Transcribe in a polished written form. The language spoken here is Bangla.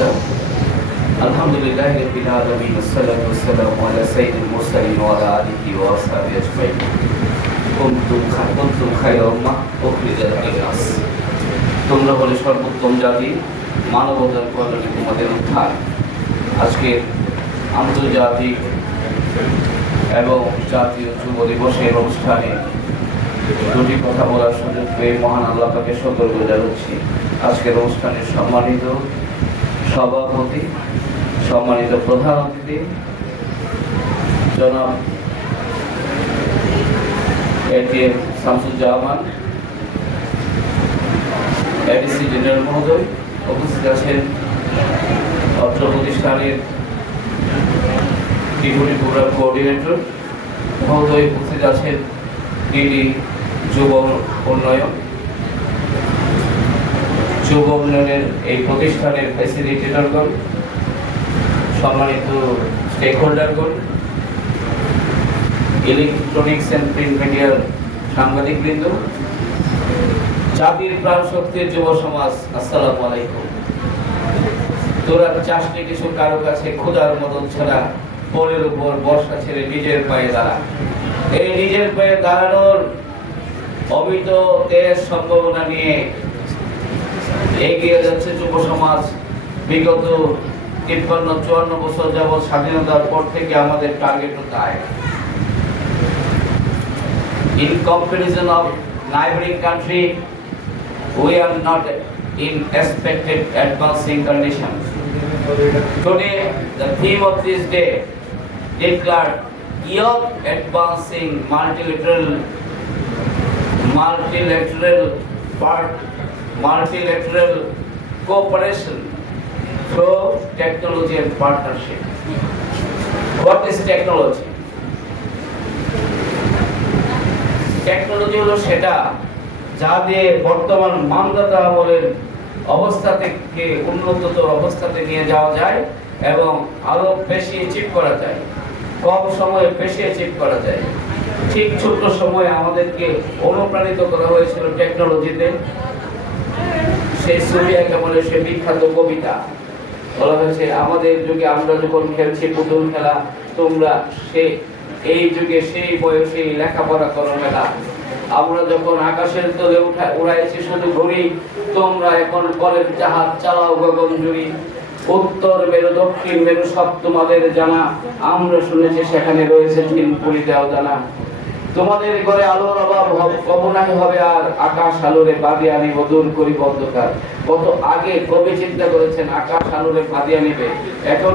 لله الحمد لله رب العالمين والصلاة والسلام على سيد المرسلين وعلى آله وأصحابه أجمعين كنتم خير أمة أخرجت للناس তোমরা বলে সর্বোত্তম জাতি মানবতার কল্যাণে তোমাদের উত্থান। আজকের আন্তর্জাতিক এবং জাতীয় যুব দিবসের অনুষ্ঠানে দুটি কথা বলার সুযোগ পেয়ে মহান আল্লাহ পাকে সতর্ক জানাচ্ছি। আজকের অনুষ্ঠানের সম্মানিত সভাপতি, সম্মানিত প্রধান অতিথি জনাব এটিএম শামসুজ্জামান এডিসি জেনারেল মহোদয়, উপস্থিত আছেন অত্র প্রতিষ্ঠানের ডিপুটি প্রোগ্রাম কোঅর্ডিনেটর মহোদয়, উপস্থিত আছেন ডিডি যুব উন্নয়ন, যুব উন্নয়নের এই প্রতিষ্ঠানের ফ্যাসিলিটেটরগণ, সম্মানিত স্টেক হোল্ডারগণ, ইলেকট্রনিক্স অ্যান্ড প্রিন্ট মিডিয়ার সাংবাদিকবৃন্দ, জাতির প্রাণ শক্তির যুব সমাজ, আসসালামু আলাইকুম। তোরা চাষনি কিছু কারো কাছে ক্ষুধার মদত ছাড়া পরের উপর বর্ষা ছেড়ে নিজের পায়ে দাঁড়া। এই নিজের পায়ে দাঁড়ানোর অমিত তেজ সম্ভাবনা নিয়ে এগিয়ে যাচ্ছে যুব সমাজ। বিগত 53-54 বছর যাবৎ স্বাধীনতার পর থেকে আমাদের টার্গেট তাই। In comparison of neighboring country, we are not in expected advancing conditions. Today, the theme of this day declared Young Advancing multilateral cooperation through technology and partnership. What is technology? Technology হলো সেটা যা দিয়ে বর্তমান মানবতা আমলের অবস্থা থেকে উন্নততর অবস্থাতে নিয়ে যাওয়া যায় এবং আরো বেশি অ্যাচিভ করা যায়, কম সময়ে বেশি অ্যাচিভ করা যায়। ঠিক ছোট সময়ে আমাদেরকে অনুপ্রাণিত করা হয়েছিল টেকনোলজিতে। সেই সুফিয়া বলে সে বিখ্যাত কবিতা বলা হয়েছে, আমাদের যুগে আমরা যখন খেলছি পুতুল খেলা, তোমরা এই যুগে সেই বয়সে লেখাপড়া করো মেলা। আমরা যখন আকাশের তলে উড়াইছি শুধু ঘুরি, তোমরা এখন কলের জাহাজ চালাও গগন জুড়ি। উত্তর মেরু দক্ষিণ মেরু সব তোমাদের জানা, আমরা শুনেছি সেখানে রয়েছে পুরী দেওয়া জানা। তোমাদের ঘরে আলোর অভাব কবনাই হবে আর, আকাশ আলোরে বাদি আনিব দূর করিব অন্ধকার। কত আগে কবি চিন্তা করেছেন আকাশ আলোরে বাদি আনিবে, এখন